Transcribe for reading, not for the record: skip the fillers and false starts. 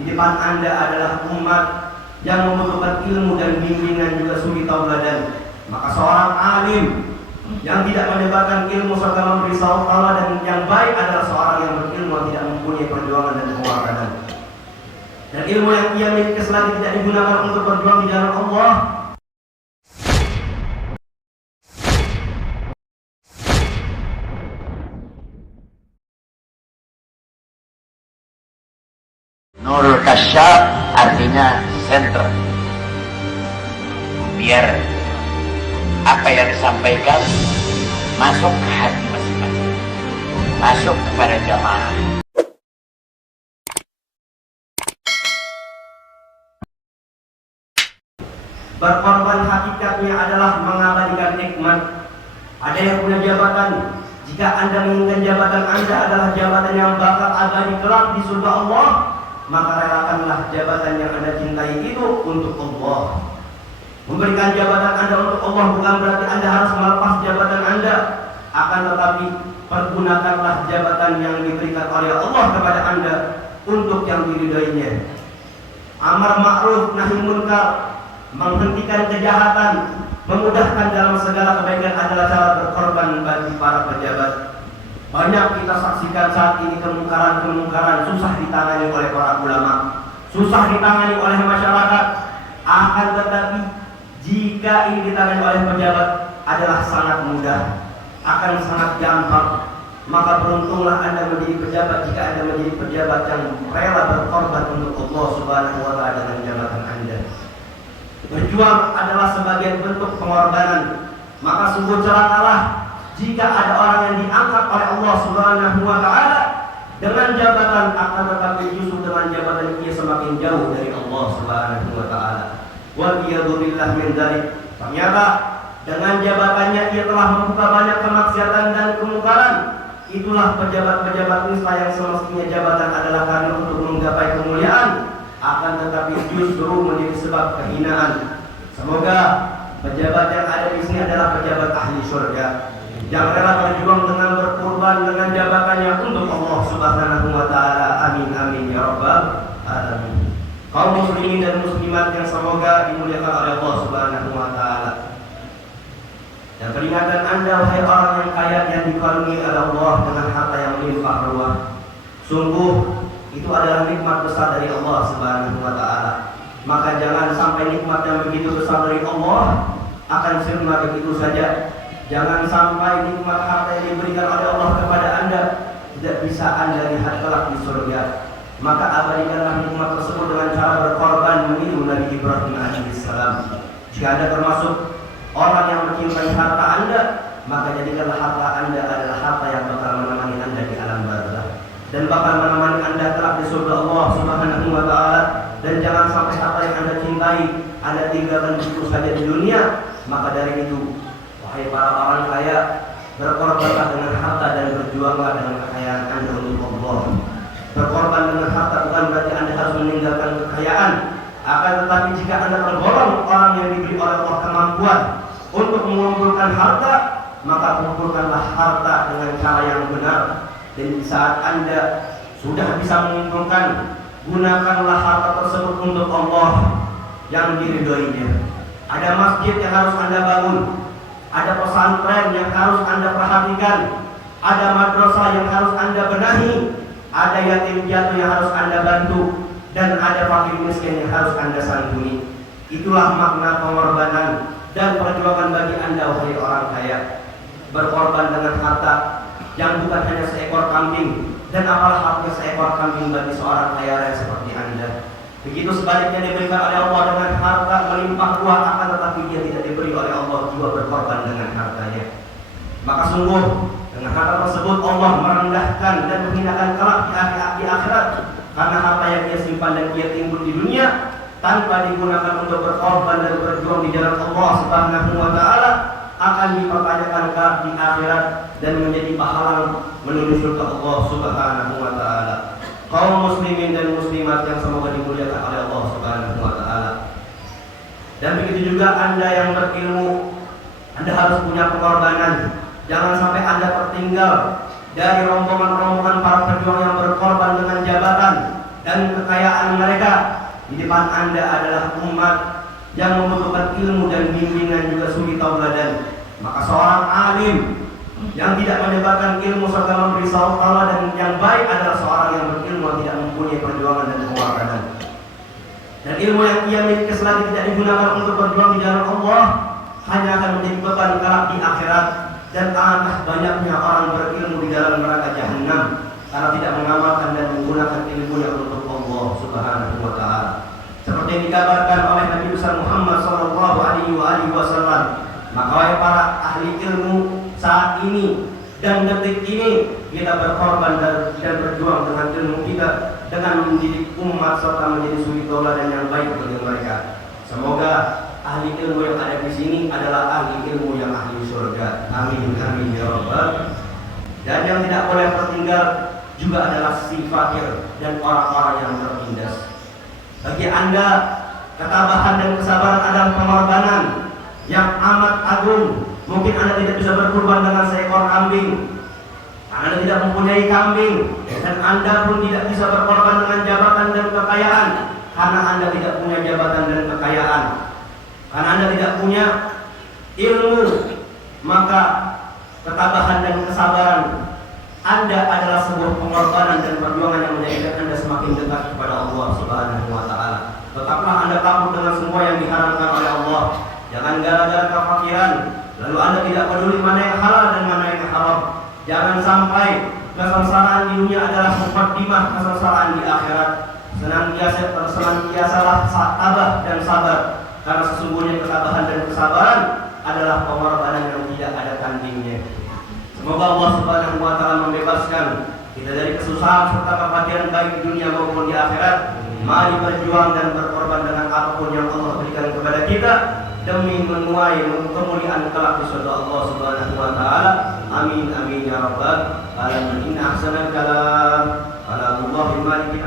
di depan Anda adalah umat yang membutuhkan ilmu dan bimbingan juga suri tauladan. Maka seorang alim yang tidak menyebarkan ilmu serta memberi tauladan yang baik adalah seorang yang berilmu yang tidak mempunyai perjuangan dan pengorbanan. Dan ilmu yang ia miliki selagi tidak digunakan untuk berjuang di jalan Allah, Nurul Kasyaf artinya center, biar apa yang disampaikan masuk ke hati masing-masing, masuk kepada jamaah. berkorban hakikatnya adalah mengabadikan nikmat. Ada yang punya jabatan, jika Anda menginginkan jabatan Anda adalah jabatan yang bakal abadi kelak di surga Allah, maka relakanlah jabatan yang Anda cintai itu untuk Allah. Memberikan jabatan Anda untuk Allah bukan berarti Anda harus melepas jabatan Anda, akan tetapi pergunakanlah jabatan yang diberikan oleh Allah kepada Anda untuk yang diridhoinya. Amar ma'ruf nahi munkar, menghentikan kejahatan, memudahkan dalam segala kebaikan adalah cara berkorban bagi para pejabat. Banyak kita saksikan saat ini kemungkaran-kemungkaran susah ditangani oleh para ulama, susah ditangani oleh masyarakat. Akan tetapi jika ini ditangani oleh pejabat adalah sangat mudah, akan sangat gampang. Maka beruntunglah Anda menjadi pejabat jika Anda menjadi pejabat yang rela berkorban untuk Allah Subhanahu wa Ta'ala dengan jabatan Anda. Berjuang adalah sebagian bentuk pengorbanan. Maka sungguh celakalah jika ada orang yang diangkat oleh Allah Subhanahu wa Ta'ala dengan jabatan, akan tetapi justru dengan jabatan ia semakin jauh dari Allah Subhanahu wa Ta'ala. Waliyadzubillah min dzalik. Ternyata dengan jabatannya ia telah membuka banyak kemaksiatan dan kemungkaran. Itulah pejabat-pejabat nista yang semestinya jabatan adalah karena untuk menggapai kemuliaan, akan tetapi justru menjadi sebab kehinaan. Semoga pejabat yang ada di sini adalah pejabat ahli surga yang rela berjuang dengan berkorban dengan jabatannya untuk Allah Subhanahu wa Ta'ala. Amin amin ya rabbal alamin. Kaum muslimin dan muslimat yang semoga dimuliakan oleh Allah Subhanahu wa Ta'ala. Dan peringatan Anda wahai orang yang kaya yang dikaruniai oleh Allah dengan harta yang melimpah ruah. Sungguh itu adalah nikmat besar dari Allah Subhanahu wa Ta'ala. Maka jangan sampai nikmat yang begitu besar dari Allah akan sirna begitu saja. Jangan sampai nikmat harta yang diberikan oleh Allah kepada Anda tidak bisa Anda lihat kelak di surga. Maka abadikanlah nikmat tersebut dengan cara berkorban meniru Nabi Ibrahim alaihissalam. Jika Anda termasuk orang yang mencintai harta Anda, maka jadikanlah harta Anda adalah harta yang bakal menemani Anda di alam barzakh dan bakal menemani Anda kelak di surga Allah Subhanahu wa Ta'ala. Dan jangan sampai harta yang Anda cintai Anda tinggalkan begitu saja di dunia. Maka dari itu, wahai para orang kaya, berkorbanlah dengan harta dan berjuanglah dengan kekayaan Anda untuk Allah. Berkorban dengan harta bukan berarti Anda harus meninggalkan kekayaan. Akan tetapi jika Anda tergolong orang yang diberi oleh Allah kemampuan untuk mengumpulkan harta, maka kumpulkanlah harta dengan cara yang benar. Dan di saat Anda sudah bisa mengumpulkan, gunakanlah harta tersebut untuk Allah yang diridhoinya. Ada masjid yang harus Anda bangun, ada pesantren yang harus Anda perhatikan, ada madrasah yang harus Anda benahi, ada yatim piatu yang harus Anda bantu, dan ada fakir miskin yang harus Anda santuni. Itulah makna pengorbanan dan perjuangan bagi Anda wahai orang kaya. Berkorban dengan harta yang bukan hanya seekor kambing, dan apalah artinya seekor kambing bagi seorang kaya raya seperti Anda. Begitu sebaliknya diberikan oleh Allah dengan harta melimpah ruah, akan tetapi dia tidak diberi oleh Allah jiwa berkorban dengan hartanya. Maka sungguh dengan harta tersebut Allah merendahkan dan menghinakan kelak di akhirat, karena harta yang dia simpan dan dia timbul di dunia tanpa digunakan untuk berkorban dan berjuang di jalan Allah Subhanahu wa Ta'ala akan dipertanyakan kelak di akhirat dan menjadi pahala menuju surga Allah Subhanahu wa Ta'ala. Kaum muslimin dan muslimat yang semoga dimuliakan oleh Allah Subhanahu wa Ta'ala. Dan begitu juga Anda yang berilmu, Anda harus punya pengorbanan. Jangan sampai Anda tertinggal dari rombongan-rombongan para pejuang yang berkorban dengan jabatan. dan kekayaan mereka. Di depan Anda adalah umat yang membutuhkan ilmu dan bimbingan juga suri tauladan. Maka seorang alim yang tidak menyebarkan ilmu serta memberi tauladan yang baik adalah seorang yang berilmu tidak mempunyai perjuangan dan pengorbanan. Dan ilmu yang ia miliki selagi tidak digunakan untuk berjuang di jalan Allah hanya akan menjadi beban kelak di akhirat. Dan alangkah banyaknya orang berilmu di dalam neraka jahanam karena tidak mengamalkan dan menggunakan ilmunya untuk Allah Subhanahu wa taala. Seperti yang dikabarkan oleh Nabi besar Muhammad sallallahu alaihi wasallam, maka wahai para ahli ilmu, saat ini dan detik ini kita berkorban dan berjuang dengan ilmu kita dengan mendidik umat serta menjadi suri tauladan yang baik bagi mereka. Semoga ahli ilmu yang ada di sini adalah ahli ilmu yang ahli surga. Amin amin ya rabbal. Dan yang tidak boleh tertinggal juga adalah si fakir dan orang-orang yang tertindas. Bagi Anda, ketabahan dan kesabaran adalah pengorbanan yang amat agung. Mungkin Anda tidak bisa berkurban dengan seekor kambing, Anda tidak mempunyai kambing, dan Anda pun tidak bisa berkorban dengan jabatan dan kekayaan, karena Anda tidak punya jabatan dan kekayaan. Karena Anda tidak punya ilmu, maka ketabahan dan kesabaran Anda adalah sebuah pengorbanan dan perjuangan yang menjadikan Anda semakin dekat kepada Allah Subhanahu wa taala. Tetaplah Anda takut dengan semua yang diharamkan oleh Allah. Jangan gara-gara kefakiran lalu Anda tidak peduli mana yang halal dan mana yang haram. Jangan sampai kesengsaraan di dunia adalah mukaddimah kesengsaraan di akhirat. Senantiasalah tabah dan sabar, karena sesungguhnya ketabahan dan kesabaran adalah pengorbanan yang tidak ada tandingnya. Semoga Allah Subhanahu wa taala membebaskan kita dari kesusahan serta kefakiran baik di dunia maupun di akhirat. Mari berjuang dan berkorban dengan apapun yang Allah berikan kepada kita demi menuai kemuliaan kelak di surga Allah Subhanahu wa taala. Amin amin ya rabbal alamin. Inna ahsanal kalam ala Allahil malikin